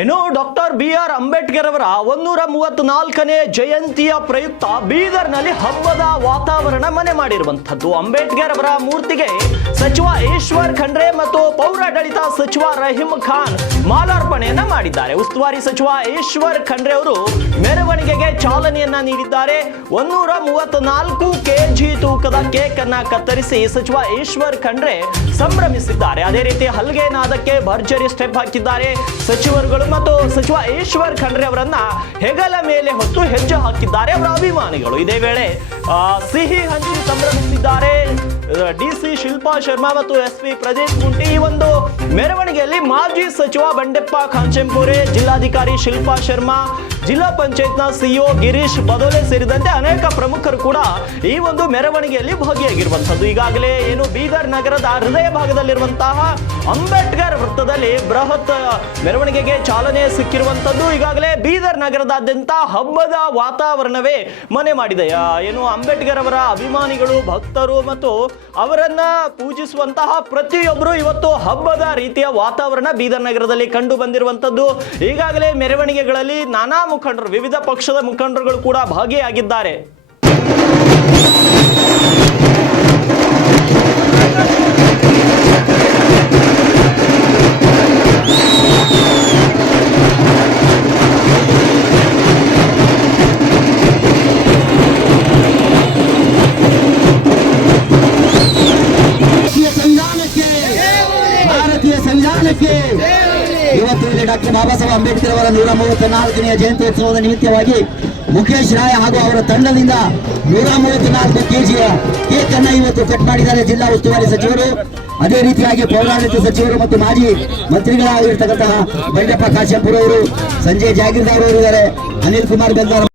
ಇನ್ನು doctor BR Ambedkar ಅವರ 134ನೇ ಜಯಂತಿಯ ಪ್ರಯುಕ್ತ ಬೀದರ್ನಲ್ಲಿ ಹಬ್ಬದ ವಾತಾವರಣ ಮನೆ ಮಾಡಿರುವಂತದ್ದು. ಅಂಬೇಡ್ಕರ್ ಅವರ ಮೂರ್ತಿಗೆ ಸಚಿವ ಈಶ್ವರ್ ಖಂಡ್ರೆ ಮತ್ತು ಪೌರಾಡಳಿತ ಸಚಿವ ರಹೀಂ ಖಾನ್ ಮಾಲಾರ್ಪಣೆಯನ್ನ ಮಾಡಿದ್ದಾರೆ. ಉಸ್ತುವಾರಿ ಸಚಿವ ಈಶ್ವರ್ ಖಂಡ್ರೆ ಅವರು ಮೆರವಣಿಗೆಗೆ ಚಾಲನೆಯನ್ನ ನೀಡಿದ್ದಾರೆ. 134 kg ತೂಕದ ಕೇಕ್ ಅನ್ನ ಕತ್ತರಿಸಿ ಸಚಿವ ಈಶ್ವರ್ ಖಂಡ್ರೆ ಸಂಭ್ರಮಿಸಿದ್ದಾರೆ. ಅದೇ ರೀತಿ ಹಲ್ಗೆ ನಾದಕ್ಕೆ ಭರ್ಜರಿ ಸ್ಟೆಪ್ ಹಾಕಿದ್ದಾರೆ. ಸಚಿವರುಗಳು ಮತ್ತು ಸಚಿವ ಈಶ್ವರ್ ಖಂಡ್ರೆ ಅವರನ್ನ ಹೆಗಲ ಮೇಲೆ ಹೊತ್ತು ಹೆಜ್ಜೆ ಹಾಕಿದ್ದಾರೆ ಅವರ ಅಭಿಮಾನಿಗಳು. ಇದೇ ವೇಳೆ ಸಿಹಿ ಹಂಚಿ ಸಂಭ್ರಮಿಸಿದ್ದಾರೆ. DC ಶಿಲ್ಪಾ ಶರ್ಮಾ ಮತ್ತು SP ಪ್ರದೀಪ್ ಕುಂಟಿ ಈ ಒಂದು ಮೆರವಣಿಗೆಯಲ್ಲಿ ಮಾಜಿ ಸಚಿವ ಬಂಡೆಪ್ಪ ಖಾಚೆಂಪುರೆ, ಜಿಲ್ಲಾಧಿಕಾರಿ ಶಿಲ್ಪಾ ಶರ್ಮಾ, ಜಿಲ್ಲಾ ಪಂಚಾಯತ್ನ CEO ಗಿರೀಶ್ ಬದೋಲೆ ಸೇರಿದಂತೆ ಅನೇಕ ಪ್ರಮುಖರು ಕೂಡ ಈ ಒಂದು ಮೆರವಣಿಗೆಯಲ್ಲಿ ಭಾಗಿಯಾಗಿರುವಂತದ್ದು. ಈಗಾಗಲೇ ಏನು ಬೀದರ್ ನಗರದ ಹೃದಯ ಭಾಗದಲ್ಲಿರುವಂತಹ ಅಂಬೇಡ್ಕರ್ ವೃತ್ತದಲ್ಲಿ ಬೃಹತ್ ಮೆರವಣಿಗೆಗೆ ಚಾಲನೆ ಸಿಕ್ಕಿರುವಂತದ್ದು. ಈಗಾಗಲೇ ಬೀದರ್ ನಗರದಾದ್ಯಂತ ಹಬ್ಬದ ವಾತಾವರಣವೇ ಮನೆ ಮಾಡಿದೆ. ಏನು ಅಂಬೇಡ್ಕರ್ ಅವರ ಅಭಿಮಾನಿಗಳು, ಭಕ್ತರು ಮತ್ತು ಅವರನ್ನ ಪೂಜಿಸುವಂತಹ ಪ್ರತಿಯೊಬ್ಬರು ಇವತ್ತು ಹಬ್ಬದ ರೀತಿಯ ವಾತಾವರಣ ಬೀದರ್ ನಗರದಲ್ಲಿ ಕಂಡು ಬಂದಿರುವಂತದ್ದು. ಈಗಾಗಲೇ ಮೆರವಣಿಗೆಗಳಲ್ಲಿ ನಾನಾ ಮುಖಂಡರು, ವಿವಿಧ ಪಕ್ಷದ ಮುಖಂಡರುಗಳು ಕೂಡ ಭಾಗಿಯಾಗಿದ್ದಾರೆ. ಭಾರತೀಯ ಸಂವಿಧಾನಕ್ಕೆ ಇವತ್ತು ಇಲ್ಲಿ ಡಾಕ್ಟರ್ ಬಾಬಾ ಸಾಹೇಬ್ ಅಂಬೇಡ್ಕರ್ ಅವರ 134ನೇ ಜಯಂತ್ಯೋತ್ಸವದ ನಿಮಿತ್ತವಾಗಿ ಮುಖೇಶ್ ರಾಯ್ ಹಾಗೂ ಅವರ ತಂಡದಿಂದ 134 kg ಕೇಕ್ ಅನ್ನ ಇವತ್ತು ಕಟ್ ಮಾಡಿದ್ದಾರೆ ಜಿಲ್ಲಾ ಉಸ್ತುವಾರಿ ಸಚಿವರು. ಅದೇ ರೀತಿಯಾಗಿ ಪೌರಾಡಳಿತ ಸಚಿವರು ಮತ್ತು ಮಾಜಿ ಮಂತ್ರಿಗಳಾಗಿರ್ತಕ್ಕಂತಹ ಬಂಡೆಪ್ಪ ಖಾಚೆಂಪುರ ಅವರು, ಸಂಜಯ್ ಜಾಗೀರ್ದಾರ್ ಅವರು ಇದ್ದಾರೆ, ಅನಿಲ್ ಕುಮಾರ್ ಬೆಲ್ದಾರ್